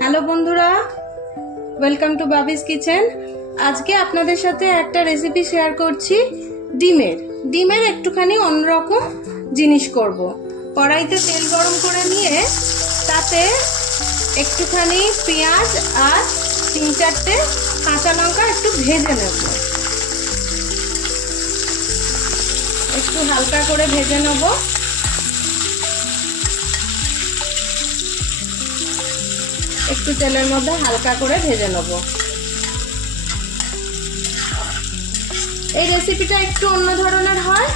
Hello বন্ধুরা, welcome to বাবিস kitchen. আজকে আপনাদের সাথে একটা রেসিপি শেয়ার করছি ডিমের একটুখানি অন্যরকম জিনিস করব। কড়াইতে তেল গরম করে নিয়ে তাতে একটুখানি পেঁয়াজ আর 3-4টে কাঁচা লঙ্কা একটু ভেজে নেব। একটু হালকা করে ভেজে নেব। একটু তেলের মধ্যে হালকা করে ভেজে নেব। এই রেসিপিটা একটু অন্য ধরনের হয়,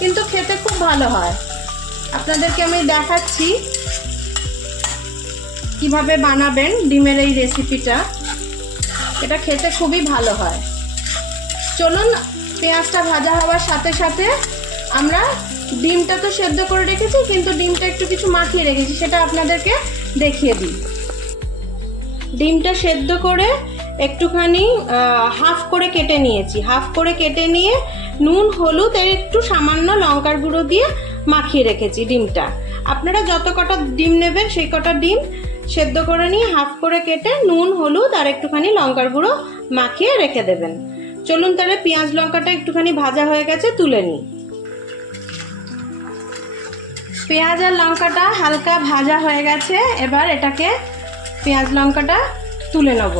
কিন্তু খেতে খুব ভালো হয়। আপনাদেরকে আমি দেখাচ্ছি কিভাবে বানাবেন ডিমের এই রেসিপিটা। এটা খেতে খুবই ভালো হয়। চলুন, পেঁয়াজটা ভাজা হওয়ার সাথে সাথে আমরা ডিমটা তো সেদ্ধ করে রেখেছি, কিন্তু ডিমটা একটু কিছু মাখিয়ে রেখেছি, সেটা আপনাদেরকে দেখিয়ে দিই। ডিমটা সেদ্ধ করে একটুখানি হাফ করে কেটে নিয়েছি। হাফ করে কেটে নিয়ে নুন, হলুদ আর একটু সামান্য লঙ্কার গুঁড়ো দিয়ে মাখিয়ে রেখেছি ডিমটা। আপনারা যত কটা ডিম নেবেন সেই কটা ডিম সেদ্ধ করে নিয়ে হাফ করে কেটে নুন, হলুদ আর একটুখানি লঙ্কার গুঁড়ো মাখিয়ে রেখে দেবেন। চলুন তাহলে পেঁয়াজ লঙ্কাটা একটুখানি ভাজা হয়ে গেছে, তুলে নিই। পেঁয়াজ আর লঙ্কাটা হালকা ভাজা হয়ে গেছে। এবার এটাকে পেঁয়াজ লঙ্কাটা তুলে নেব।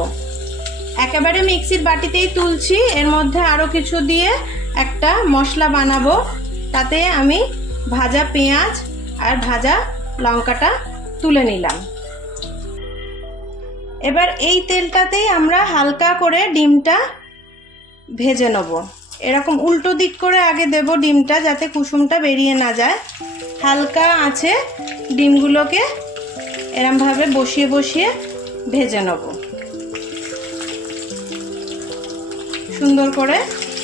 একেবারে মিক্সির বাটিতেই তুলছি। এর মধ্যে আরও কিছু দিয়ে একটা মশলা বানাবো। তাতে আমি ভাজা পেঁয়াজ আর ভাজা লঙ্কাটা তুলে নিলাম। এবার এই তেলটাতেই আমরা হালকা করে ডিমটা ভেজে নেব। এরকম উল্টো দিক করে আগে দেব ডিমটা, যাতে কুসুমটা বেরিয়ে না যায়। হালকা আছে ডিমগুলোকে এরমভাবে বসিয়ে বসিয়ে ভেজে নেব। সুন্দর করে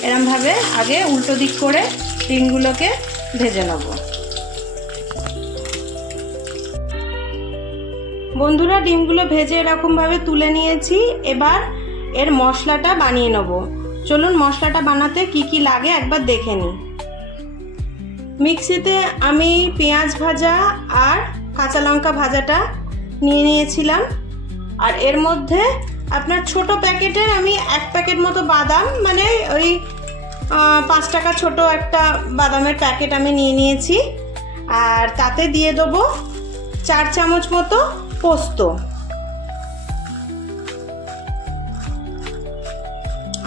এরমভাবে আগে উল্টো দিক করে ডিমগুলোকে ভেজে নেব। বন্ধুরা, ডিমগুলো ভেজে এরকমভাবে তুলে নিয়েছি। এবার এর মশলাটা বানিয়ে নেব। চলুন মশলাটা বানাতে কি কি লাগে একবার দেখে নিই। মিক্সিতে আমি পেঁয়াজ ভাজা আর কাঁচা লঙ্কা ভাজাটা নিয়ে নিয়েছিলাম। আর এর মধ্যে আপনার ছোট প্যাকেটের আমি 1 প্যাকেট মতো বাদাম, মানে ওই 5 টাকা ছোট একটা বাদামের প্যাকেট আমি নিয়ে নিয়েছি। আর তাতে দিয়ে দেবো 4 চামচ মতো পোস্ত।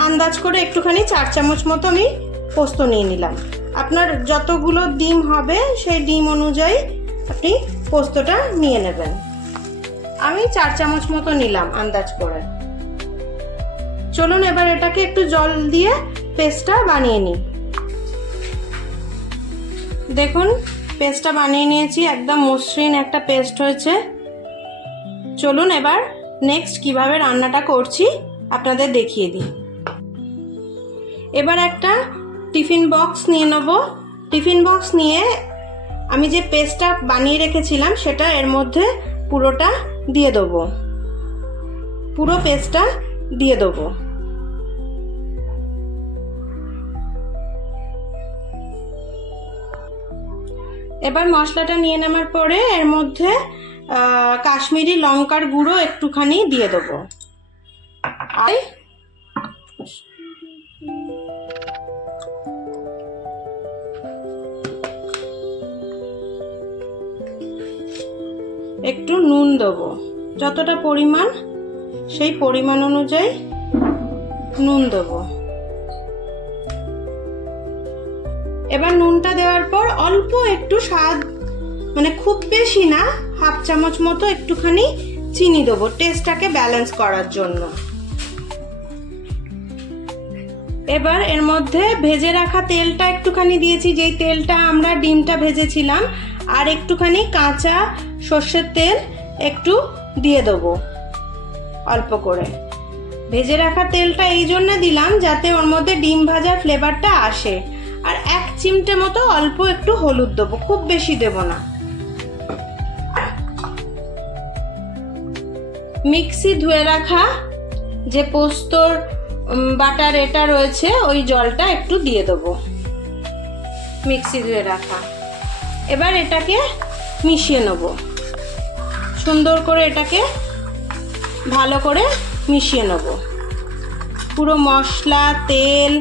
আন্দাজ করে একটুখানি 4 চামচ মতো আমি পোস্ত নিয়ে নিলাম। আপনার যতগুলো ডিম হবে সেই ডিম অনুযায়ী আপনি পোস্তটা নিয়ে নেবেন। আমি 4 চামচ মতো নিলাম আন্দাজ করে। চলুন এবার এটাকে একটু জল দিয়ে পেস্টটা বানিয়ে নিই। দেখুন, পেস্টটা বানিয়ে নিয়েছি, একদম মসৃণ একটা পেস্ট হয়েছে। চলুন এবার নেক্সট কিভাবে রান্নাটা করছি আপনাদের দেখিয়ে দিই। এবার একটা টিফিন বক্স নিয়ে নেব। টিফিন বক্স নিয়ে আমি যে পেস্টটা বানিয়ে রেখেছিলাম সেটা এর মধ্যে পুরোটা দিয়ে দেবো। পুরো পেস্টটা দিয়ে দেবো। এবার মশলাটা নিয়ে নেওয়ার পরে এর মধ্যে কাশ্মীরি লঙ্কার গুঁড়ো একটুখানি দিয়ে দেবো। আর একটু নুন দেবো। যতটা পরিমাণ সেই পরিমাণ অনুযায়ী নুন দেবো। এবার নুনটা দেওয়ার পর অল্প একটু স্বাদ, মানে খুব বেশি না, 1/2 চামচ মতো একটুখানি চিনি দেবো টেস্টটাকে ব্যালেন্স করার জন্য। এবার এর মধ্যে ভেজে রাখা তেলটা একটুখানি দিয়েছি, যেই তেলটা আমরা ডিমটা ভেজেছিলাম। আর একটুখানি কাঁচা সর্ষের তেল একটু দিয়ে দেবো অল্প করে। ভেজে রাখা তেলটা এই জন্য দিলাম যাতে ওর মধ্যে ডিম ভাজার ফ্লেভারটা আসে। আর 1 চিমটে মতো অল্প একটু হলুদ দেবো, খুব বেশি দেব না। মিক্সি ধুয়ে রাখা যে পোস্তর বাটার এটা রয়েছে, ওই জলটা একটু দিয়ে দেবো, মিক্সি ধুয়ে রাখা। এবার এটাকে মিশিয়ে নেব। সুন্দর করে এটাকে ভালো করে মিশিয়ে নেব। পুরো মশলা, তেল,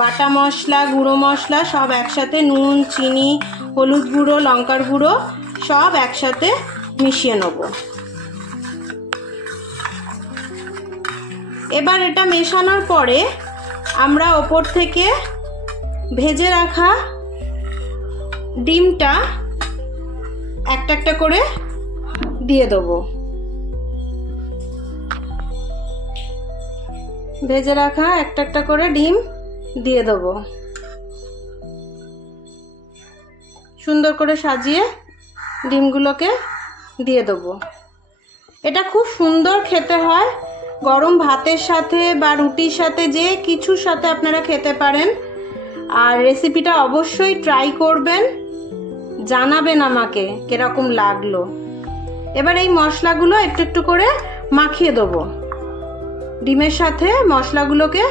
বাটা মশলা, গুঁড়ো মশলা সব একসাথে, নুন, চিনি, হলুদ গুঁড়ো, লঙ্কার গুঁড়ো সব একসাথে মিশিয়ে নেব। এবার এটা মেশানোর পরে আমরা ওপর থেকে ভেজে রাখা ডিমটা একটা একটা করে দিয়ে দেবো। ভেজে রাখা একটা একটা করে ডিম দিয়ে দেবো। সুন্দর করে সাজিয়ে ডিমগুলোকে দিয়ে দেবো। এটা খুব সুন্দর খেতে হয়, গরম ভাতের সাথে বা রুটির সাথে, যে কিছুর সাথে আপনারা খেতে পারেন। আর রেসিপিটা অবশ্যই ট্রাই করবেন, জানাবেন আমাকে কিরকম লাগলো। এবার এই মশলাগুলো একটু একটু করে মাখিয়ে দেবো। ডিমের সাথে মশলাগুলোকে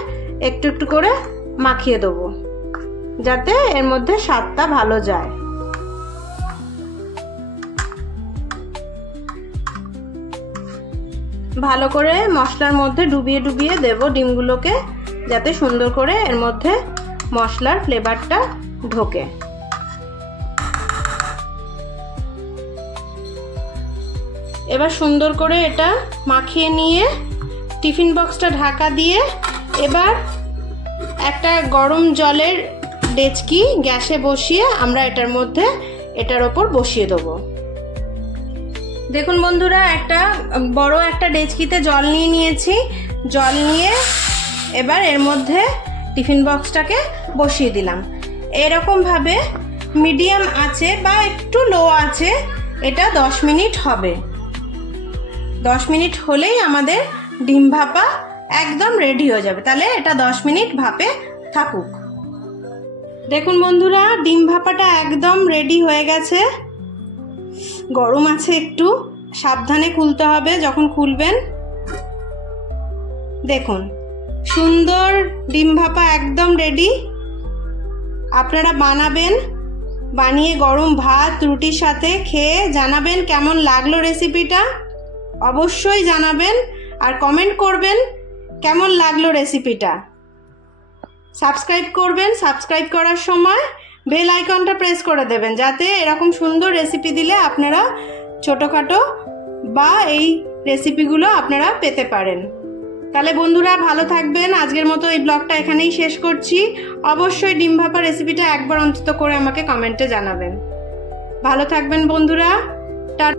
একটু একটু করে মাখিয়ে দেবো, যাতে এর মধ্যে স্বাদটা ভালো যায়। ভালো করে মশলার মধ্যে ডুবিয়ে ডুবিয়ে দেব ডিমগুলোকে, যাতে সুন্দর করে এর মধ্যে মশলার ফ্লেভারটা ঢোকে। এবার সুন্দর করে এটা মাখিয়ে নিয়ে টিফিন বক্সটা ঢাকা দিয়ে এবার একটা গরম জলের ডেচকি গ্যাসে বসিয়ে আমরা এটার ওপর বসিয়ে দেবো। দেখুন বন্ধুরা, বড় একটা ডেচকিতে জল নিয়ে নিয়েছি। জল নিয়ে এবার এর মধ্যে টিফিন বক্সটাকে বসিয়ে দিলাম। এরকমভাবে মিডিয়াম আছে বা একটু লো আছে এটা 10 মিনিট হবে। 10 মিনিট হলেই আমাদের ডিম ভাপা একদম রেডি হয়ে যাবে। তাহলে এটা 10 মিনিট ভাপে থাকুক। দেখুন বন্ধুরা, ডিম ভাপাটা একদম রেডি হয়ে গেছে। গরম আছে, একটু সাবধানে খুলতে হবে যখন খুলবেন। দেখুন সুন্দর ডিম ভাপা একদম রেডি। আপনারা বানাবেন, বানিয়ে গরম ভাত রুটির সাথে খেয়ে জানাবেন কেমন লাগলো রেসিপিটা। অবশ্যই জানাবেন আর কমেন্ট করবেন কেমন লাগলো রেসিপিটা। সাবস্ক্রাইব করবেন, সাবস্ক্রাইব করার সময় বেল আইকনটা প্রেস করে দেবেন, যাতে এরকম সুন্দর রেসিপি দিলে আপনারা ছোটোখাটো বা এই রেসিপিগুলো আপনারা পেতে পারেন। তাহলে বন্ধুরা ভালো থাকবেন। আজকের মতো এই ব্লগটা এখানেই শেষ করছি। অবশ্যই ডিম ভাপা রেসিপিটা একবার অন্তত করে আমাকে কমেন্টে জানাবেন। ভালো থাকবেন বন্ধুরা।